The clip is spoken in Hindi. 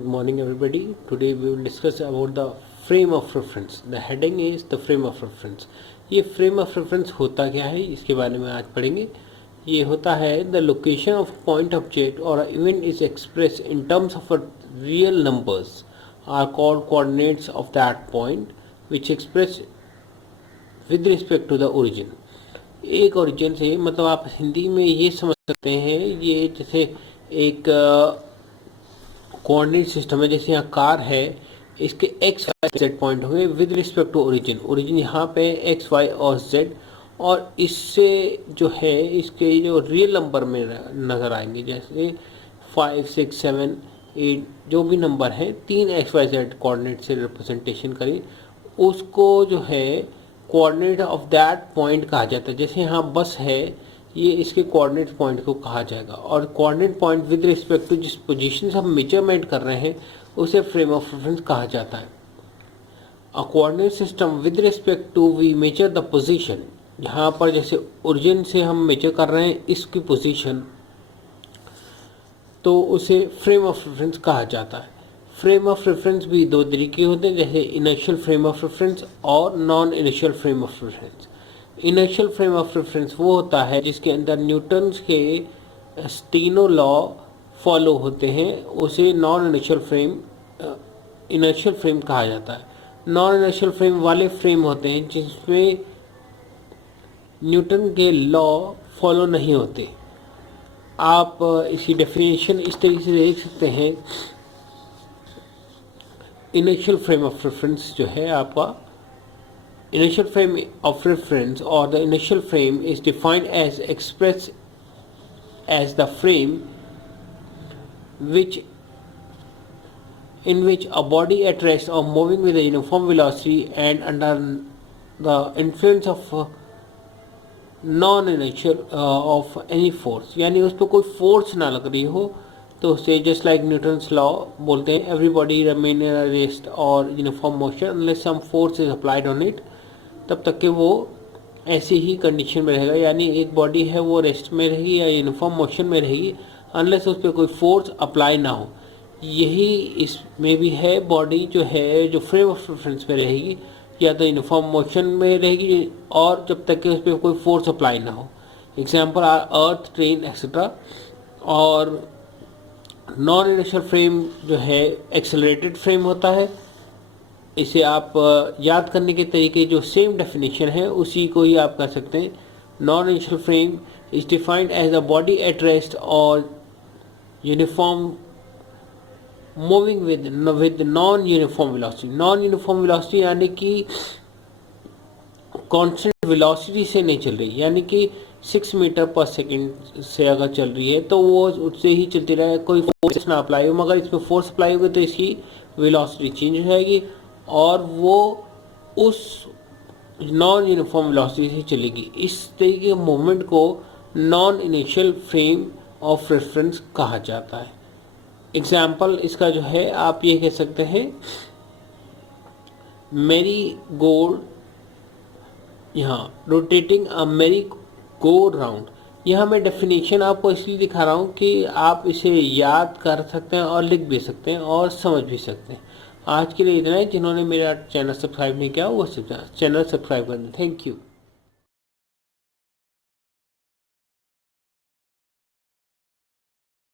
Good morning everybody. Today we will discuss about the frame of reference. The heading is the frame of reference. ये frame of reference होता क्या है इसके बारे में आज पढ़ेंगे. ये होता है the location of point object or event is expressed in terms of a real numbers are called coordinates of that point which express with respect to the origin. एक origin से मतलब आप हिंदी में ये समझ सकते हैं, ये जैसे एक कोऑर्डिनेट सिस्टम है. जैसे यहाँ कार है, इसके एक्स वाई जेड पॉइंट होंगे with respect to origin. Origin यहाँ पे एक्स वाई और जेड, और इससे जो है इसके जो रियल नंबर में नज़र आएंगे, जैसे 5 6 7 8 जो भी नंबर है, 3 एक्स वाई जेड कोऑर्डिनेट से रिप्रेजेंटेशन करें, उसको जो है कोऑर्डिनेट ऑफ दैट पॉइंट कहा जाता है. जैसे यहाँ बस है, ये इसके कोऑर्डिनेट पॉइंट को कहा जाएगा. और coordinate point with respect to जिस पोजीशन से हम मेजरमेंट कर रहे हैं उसे फ्रेम ऑफ रेफरेंस कहा जाता है. A coordinate system with respect to we measure the position. यहाँ पर जैसे ओरिजिन से हम मेजर कर रहे हैं इसकी पोजीशन, तो उसे फ्रेम ऑफ रेफरेंस कहा जाता है. फ्रेम ऑफ रेफरेंस भी दो तरीके होते हैं, जैसे इनिशियल फ्रेम ऑफ रेफरेंस और non initial frame of reference. Initial frame of reference वो होता है जिसके अंदर न्यूटन्स के तीनों लॉ फॉलो होते हैं, उसे नॉन इनिशियल फ्रेम कहा जाता है. नॉन इनिशियल फ्रेम वाले फ्रेम होते हैं जिसमें न्यूटन के लॉ फॉलो नहीं होते. आप इसकी डेफिनेशन इस तरीके से देख सकते हैं. इनिशियल फ्रेम ऑफ रेफरेंस जो है आपका, initial frame of reference or the initial frame is defined as expressed as the frame in which a body at rest or moving with a uniform velocity and under the influence of non-inertial of any force. यानी उस पर कोई फोर्स ना लग रही हो, तो उसे जस्ट लाइक न्यूटन्स लॉ बोलते हैं, everybody remain in a rest और uniform motion unless some force is applied on it. तब तक कि वो ऐसी ही कंडीशन में रहेगा, यानी एक बॉडी है वो रेस्ट में रहेगी या यूनिफॉर्म मोशन में रहेगी अनलेस उस पर कोई फोर्स अप्लाई ना हो. यही इसमें भी है, बॉडी जो है जो फ्रेम ऑफ रेफरेंस में रहेगी या तो यूनिफॉर्म मोशन में रहेगी और जब तक कि उस पर कोई फोर्स अप्लाई ना हो. Example are earth, train etcetera. और नॉन इनर्शियल फ्रेम जो है एक्सेलरेटेड फ्रेम होता है. इसे आप याद करने के तरीके जो सेम डेफिनेशन है उसी को ही आप कर सकते हैं. Non initial frame is defined as a body at rest और uniform moving with non uniform velocity. Non uniform velocity यानी कि कांस्टेंट वेलोसिटी से नहीं चल रही, यानी कि 6 मीटर पर सेकेंड से अगर चल रही है तो वो उससे ही चलती रहे, कोई फोर्स ना अप्लाई हो. मगर इसमें फोर्स अप्लाई होगी तो इसकी वेलोसिटी चेंज हो जाएगी और वो उस नॉन यूनिफॉर्म वेलोसिटी से चलेगी. इस तरीके के मूवमेंट को non initial frame of reference कहा जाता है. एग्जाम्पल इसका जो है आप ये कह सकते हैं, मेरी गोल्ड, यहाँ रोटेटिंग अ मेरी गो राउंड. यहाँ मैं डेफिनेशन आपको इसलिए दिखा रहा हूँ कि आप इसे याद कर सकते हैं और लिख भी सकते हैं और समझ भी सकते हैं. आज के लिए इतना है. जिन्होंने मेरा चैनल सब्सक्राइब नहीं किया वो चैनल सब्सक्राइब कर दें. Thank you.